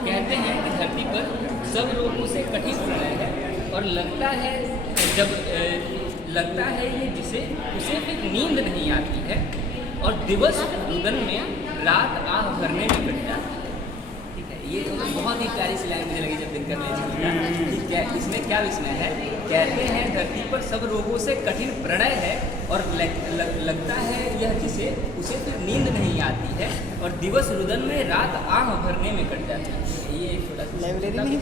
कहते हैं कि धरती पर सब रोगों से कठिन प्रणय है और लगता है ये जिसे उसे फिर नींद नहीं आती है और दिवस रुदन में रात आह भरने में कट जाती है। ठीक है, ये तो बहुत ही प्यारी सी लाइन मुझे लगी जब दिन करने क्या इसमें क्या विस्मय है। कहते हैं धरती पर सब रोगों से कठिन प्रणय है और लगता है यह जिसे उसे फिर नींद नहीं आती है और दिवस रुदन में रात आह भरने में कट जाती है। ये छोटा सा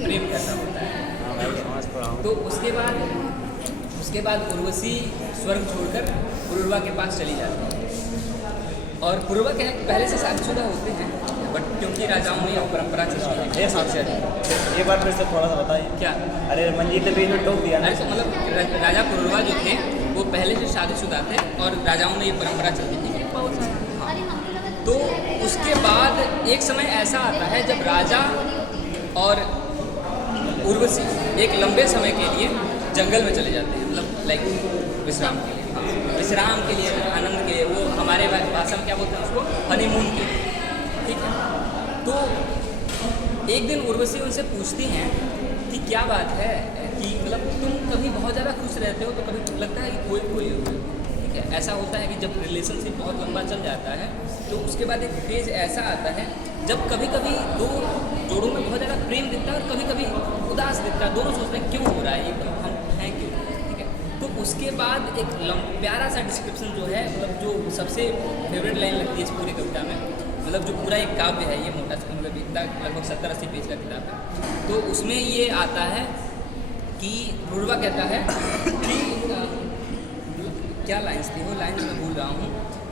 प्रेम कैसा होता है। तो उसके बाद उर्वशी स्वर्ग छोड़कर पुरुरवा के पास चली जाती है और पुरुरवा के पहले से शादीशुदा होते हैं, बट क्योंकि राजाओं में यह परंपरा चलती है। एक बार फिर से थोड़ा सा बताइए क्या? अरे मंजीत ने बीच में टोक दिया ना। मतलब राजा पुरुरवा जो थे वो पहले से शादीशुदा थे और राजाओं में ये परंपरा चलती थी। हाँ। तो उसके बाद एक समय ऐसा आता है जब राजा और उर्वशी एक लंबे समय के लिए जंगल में चले जाते हैं, मतलब लाइक विश्राम के लिए। हाँ, विश्राम के लिए, आनंद के लिए, वो हमारे भाषा में क्या बोलते हैं उसको, हनीमून के लिए। ठीक है, तो एक दिन उर्वशी उनसे पूछती हैं कि क्या बात है कि मतलब तुम कभी बहुत ज़्यादा खुश रहते हो तो कभी लगता है कि कोई हो। ठीक है, ऐसा होता है कि जब रिलेशनशिप बहुत लंबा चल जाता है तो उसके बाद एक फेज ऐसा आता है जब कभी कभी दो जोड़ों में बहुत ज़्यादा प्रेम दिखता है और कभी कभी उदास दिखता है। दोनों सोचते हैं क्यों हो रहा है ये, हम हैं क्यों। ठीक है, तो उसके बाद एक प्यारा सा डिस्क्रिप्शन जो है, मतलब जो सबसे फेवरेट लाइन लगती है इस पूरी कविता में, मतलब जो पूरा एक काव्य है, ये मोटा सा मतलब इतना लगभग 70-80 पेज का किताब है। तो उसमें ये आता है कि पुरुरवा कहता है कि क्या लाइन्स थी, वो लाइन्स मैं भूल रहा हूँ,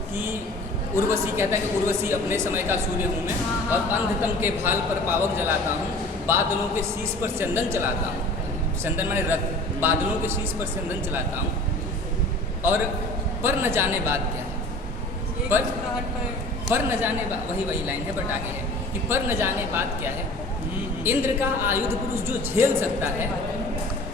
कि उर्वशी कहता है कि उर्वशी अपने समय का सूर्य हूँ मैं और अंधतम के भाल पर पावक जलाता हूँ, बादलों के शीश पर चंदन चलाता हूँ। चंदन माने रथ, बादलों के शीश पर चंदन चलाता हूँ और पर न जाने बात क्या है, पर न जाने वही लाइन है बट आगे है कि पर न जाने बात क्या है। इंद्र का आयुध पुरुष जो झेल सकता है,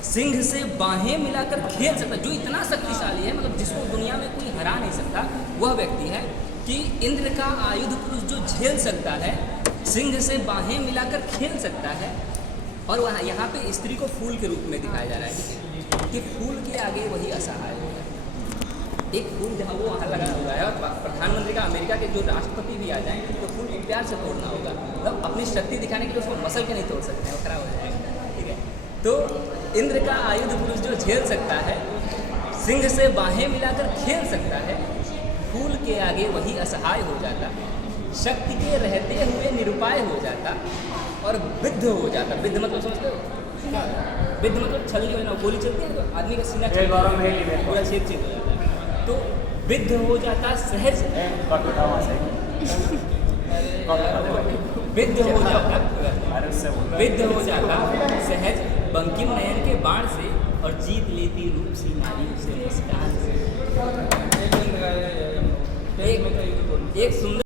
सिंह से बाहें मिलाकर खेल सकता है, जो इतना शक्तिशाली है, मतलब जिसको दुनिया में कोई हरा नहीं सकता, वह व्यक्ति है कि इंद्र का आयुध पुरुष जो झेल सकता है, सिंह से बाहें मिलाकर खेल सकता है। और वहाँ यहाँ पे स्त्री को फूल के रूप में दिखाया जा रहा है कि फूल के आगे वही असहाय है। एक फूल जहाँ वो वहाँ लगा हुआ है और प्रधानमंत्री का अमेरिका के जो राष्ट्रपति भी आ जाएं तो फूल को प्यार से तोड़ना होगा, मतलब अपनी शक्ति दिखाने के लिए उसको मसल के नहीं तोड़ सकते हैं, वो खराब हो जाएगा। ठीक है, तो इंद्र का आयुध पुरुष जो झेल सकता है, सिंह से बाहें मिलाकर खेल सकता है, फूल के आगे वही असहाय हो जाता, शक्ति के रहते हुए निरुपाय हो जाता और विद्ध हो जाता। विद्ध मतलब समझते हो? विद्ध मतलब छलनी हो, गोली चलती है तो आदमी का सीना पूरा छेद हो जाता है, तो विद्ध हो जाता सहज, विद्ध हो जाता सहज बंकिम नयन के बाण से और जीत लेती रूप सी नारी उसे मुस्कान से। एक सुंदर